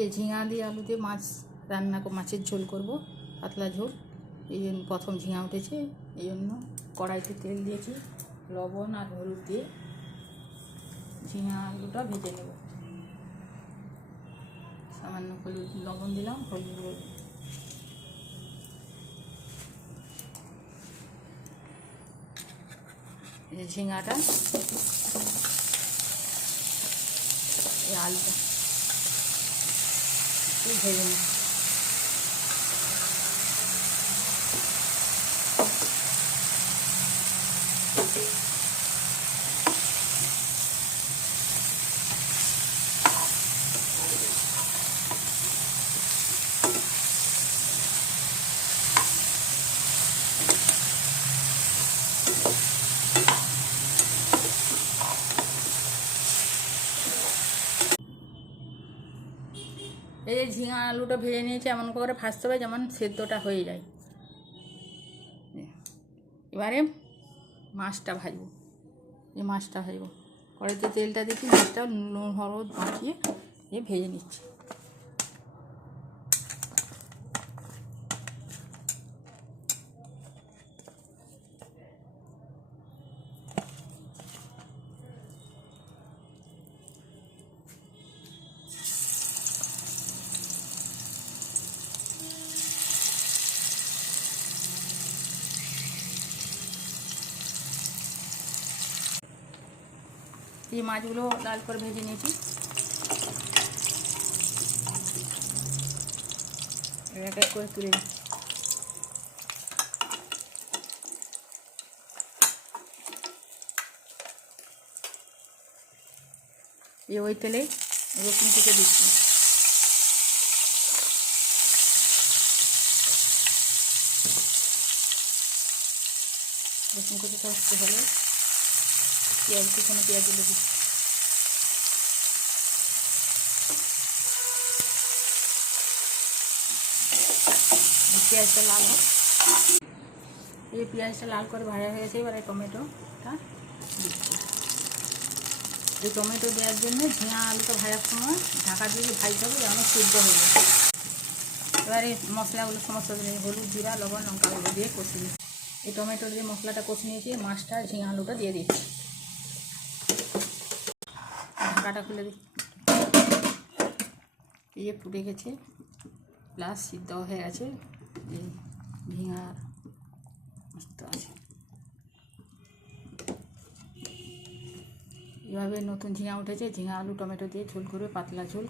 এই ঝিঙা দিয়ে আলু দিয়ে মাছ রান্না, মাছের ঝোল করব, পাতলা ঝোল। এই জন্য প্রথম ঝিঙা উঠেছে, এই জন্য কড়াইতে তেল দিয়েছি, লবণ আর হলুদ দিয়ে ঝিঙা আলুটা ভেজে নেব। সামান্য হলুদ লবণ দিলাম, হলুদ এই ঝিঙাটা, এই আলুটা ভেজে নিচ্ছি। এই যে ঝিঙা আলুটা ভেজে নিয়েছি, এমন করে ভাজতে হবে যেমন সেদ্ধটা হয়ে যায়। এবারে মাছটা ভাজবো, এই মাছটা ভাজবো, কড়াইতে তেলটা দিচ্ছি, মাছটা নুন হলুদ মাখিয়ে ভেজে নিচ্ছি। এই মাছগুলো লাল করে ভেজে নিয়েছি, এক এক করে তুলে নিচ্ছি। ওই তেলে রসুন কেটে দিচ্ছি, রসুন কেটে কষতে হলে পেঁয়াজ কুচনো পেঁয়াজগুলো দিচ্ছি। পেঁয়াজটা লাল হোক, এই পেঁয়াজটা লাল করে ভাজা হয়ে গেছে। এবারে টমেটোটা দিচ্ছি। এই টমেটো দেওয়ার জন্য ঝিঙা আলুটা ভাজার সময় ঢাকা দিয়ে ভাজতে হবে যেন সিদ্ধ হয়ে যায়। এবারে মশলাগুলো সমস্ত হলুদ, জিরা, লবণ, লঙ্কাগুলো দিয়ে কষি দিই। এই টমেটো দিয়ে মশলাটা কষে নিয়েছি, মাছটা ঝিঙা আলুটা দিয়ে দিচ্ছি। ঢাকাটা খুলে দিই, এই ফুটে গেছে, প্লাস সিদ্ধ হয়ে গেছে। এই ঝিঙার মস্ত আছে। এভাবে নতুন ঝিঙা উঠেছে, ঝিঙা আলু টমেটো দিয়ে ঝোল করবে, পাতলা ঝোল।